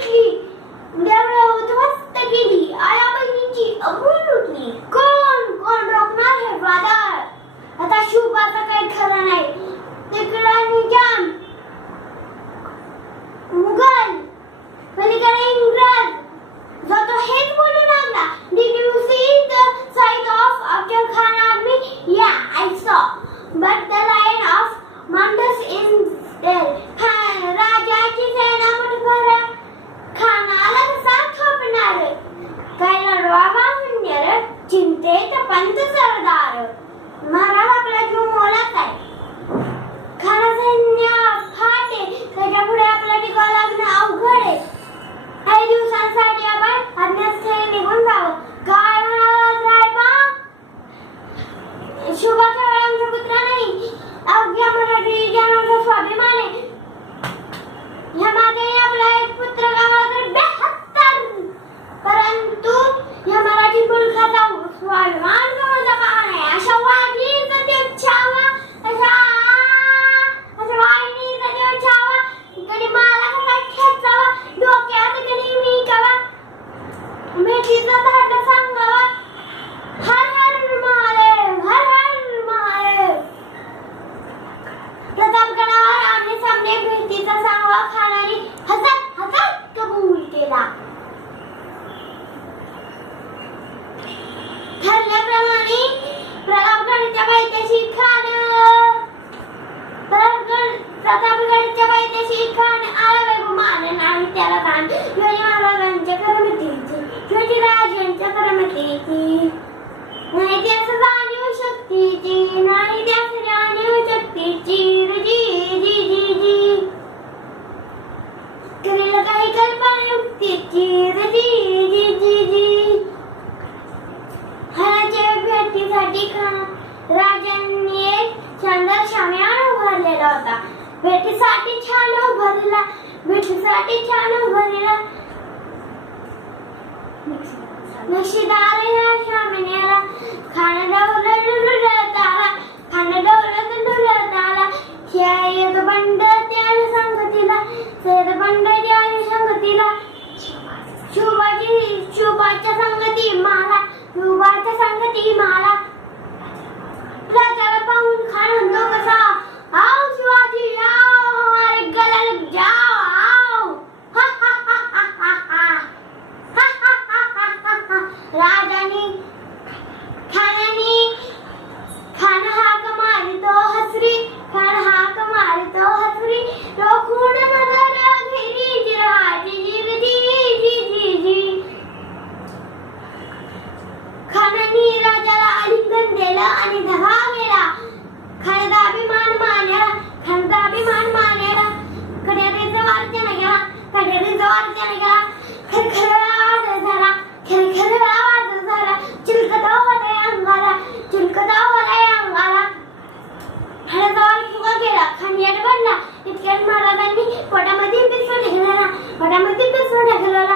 लुटली, देवळं उद्ध्वस्त केली, आया बहिणींची अब्रू लुटली. कोण कोण रोखणार हे वादळ? आता शुभाचं काही खरं नाही. तिकडा निजाम, मुघल, पलीकडे इंग्रज, जो तो हेच बोलू लागला. Did you see the sight of Afzal Khan army? Yeah, I saw. But the line of Mandus is there. राजाची सेना मुठभर खानाला कसा थोपणार? काय लढवावा म्हणजे चिंतेत पंत सरदार. महाराज आपला जीव मोलात आहे. खाना सैन्य फाटे, त्याच्या पुढे आपला टिकाव लागणं अवघड आहे. काही दिवसांसाठी आपण अन्यस्थळी निघून जावं. काय म्हणालात रायबा? शुभाचा आमचा पुत्र नाही, अवघ्या मराठी जनाचा स्वाभिमान आहे. ह्या मातेने आपला एक पुत्र गमावला तर 72, परंतु ह्या मराठी मुलखाचा स्वाभिमान गमावता कामा नये. अशा वाघीचा देव छावा, अशा वाघिणीचा देव छावा. कधी मला कसा खेचावा, डोक्यात कधी मी कवा, भेटीचा धाट सांगावा. हर हर महादेव, हर हर महादेव. प्रतापगडावर आमने सामने भेटीचा सांगावा खानाने हसत हसत कबूल केला. ठरल्याप्रमाणे प्रतापगडच्या पायथ्याशी खान आला बेगुमान नाही त्याला ताण. शिवाजी महाराजांच्या करमतीची, शिवाजी राजांच्या करमतीची नाही त्यास जाणीव शक्तीची, नाही त्यास जाणीव शक्तीची. जी जी जी जी करेल काही कल्पना युक्तीची. जी जी जी जी खानाच्या भेटीसाठी राजांनी एक शानदार शामियाना उभारलेला होता. भेटीसाठी छान उभारलेला, भेटीसाठी छान उभारलेला नक्षीदार या शामियानाला खाना डवलत आला. खाना डवलत आला. शायद बंड त्याने संगतीला, सैद बंड त्याने संगतीला. शुभाच्या संगती माला, शुभाच्या संगती माला. राजाला पाहून खान म्हणतो कसा, आओ शिवाजी आओ, हमारे गले लग जाओ आओ. हा हा हा हा हा हा हा हा हा हा. राजाने खान हाक मारितो हसरी, खान हाक मारितो हसरी. रोखून नजर घेरी जिराजी जी जी जी जी. खानाने राजाला आलिंगन दिलं आणि धगा गेला. खानाचा अभिमान मानेला, खानाचा अभिमान मानेला. कड्याचा वारच्याने गेला, कड्याचा वारच्याने गेला. खरखर आवाज झाला, खरखर आवाज झाला. चिलकता होता अंगाला, चिलकता होता अंगाला. खानाचा वार किंवा गेला. खान याड बनला. इतक्यात महाराजांनी पोटामध्ये पिस्तूल ढकलला, पोटामध्ये पिस्तूल ढकलला.